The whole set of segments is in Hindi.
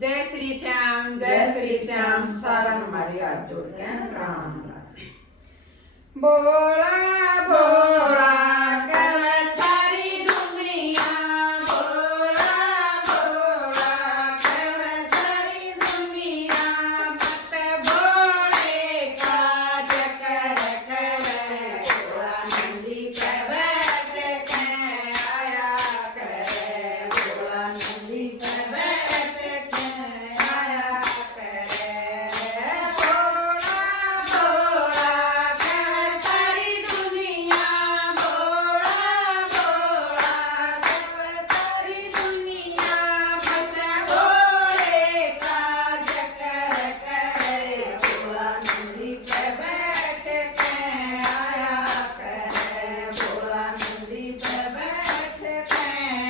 जय श्री श्याम, जय श्री श्याम। सारा हमारी हाथ जोड़ के राम राम। बोला बोला कर सारी दुनिया, बोला बोला कर सारी दुनिया, मत बोले का चक्कर करे, बोला नंदी पे बैठ के आया करे, बोला नंदी पे बैठ के आया करे, बोला बोला कर सारी दुनिया, बोला बोला कर सारी दुनिया, मत बोले का चक्कर करे, बोला नंदी पे बैठ के आया करे, बोला नंदी पे बैठ के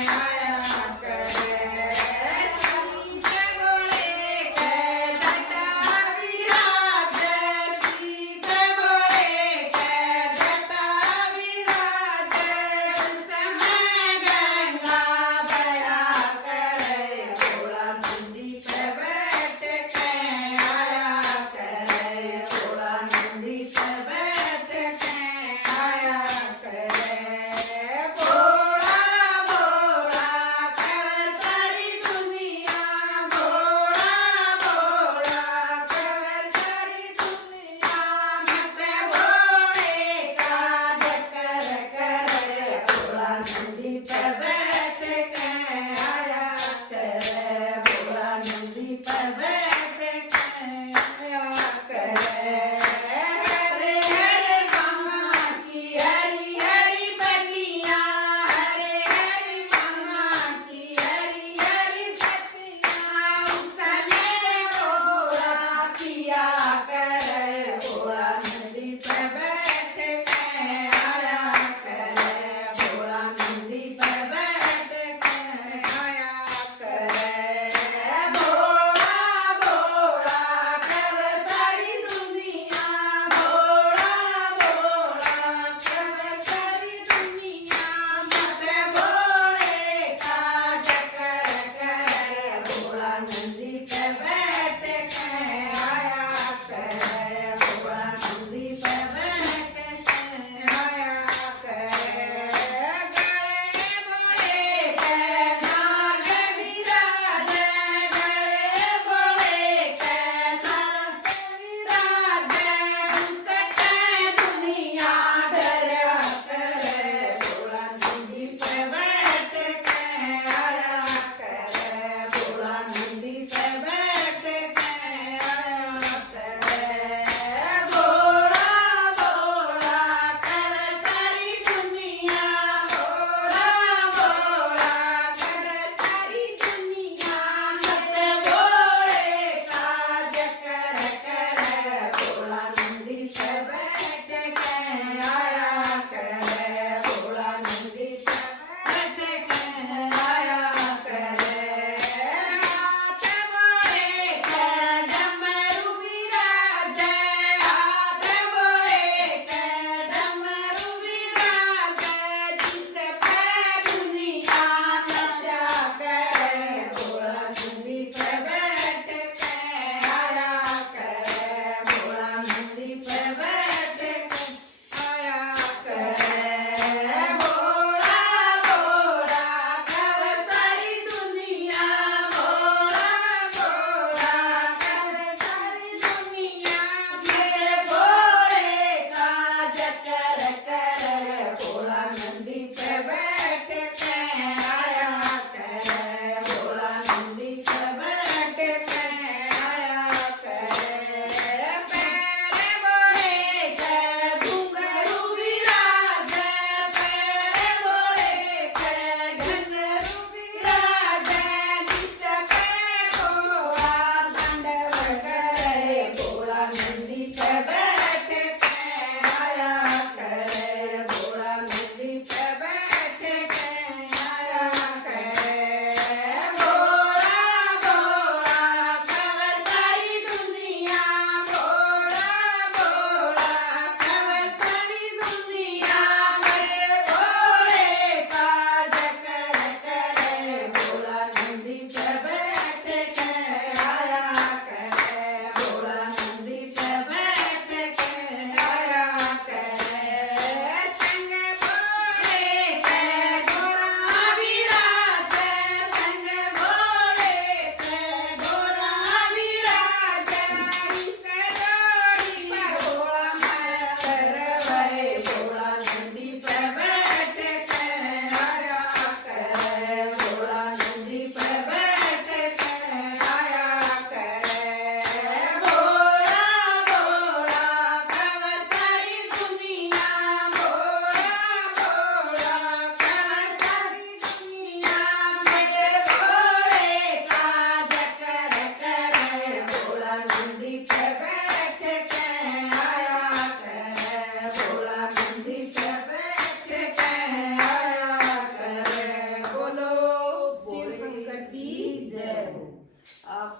आया करे, सही से बोले के जटा विराज, सही से बोले के जटा विराज, समय गंगा दया करे, बोला नंदी पे बैठ के आया करे, बोला नंदी पे बैठ के आया करे, बोला बोला कर सारी दुनिया, बोला बोला कर सारी दुनिया, मत बोले का चक्कर करे, बोला नंदी पे बैठ के आया करे, बोला नंदी पे बैठ के आया करे, हरे हरे गंगा की हरी हरी बगिया, हरे हरे गंगा की हरी हरी बगिया, उसने बोला किया करे, बोला नंदी पे बैठ के आया करे, बोला नंदी पे बैठ के आया करे, बोला बोला कर सारी दुनिया, बोला बोला कर सारी दुनिया, मत बोले का चक्कर करे, बोला नंदी पे बैठ के आया करे, बोला नंदी पे बैठ के आया करे, गले बोले के नाग विराज, गले बोले के नाग विराज, उसके दुनिया डरा करे, बोला नंदी पे बैठ के आया करे, बोला नंदी पे बैठ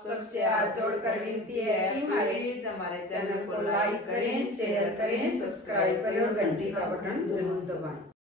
सबसे हाथ जोड़कर विनती है कि हमारे प्लीज हमारे चैनल को लाइक करें, शेयर करें, सब्सक्राइब करें और घंटी का बटन जरूर दबाएं।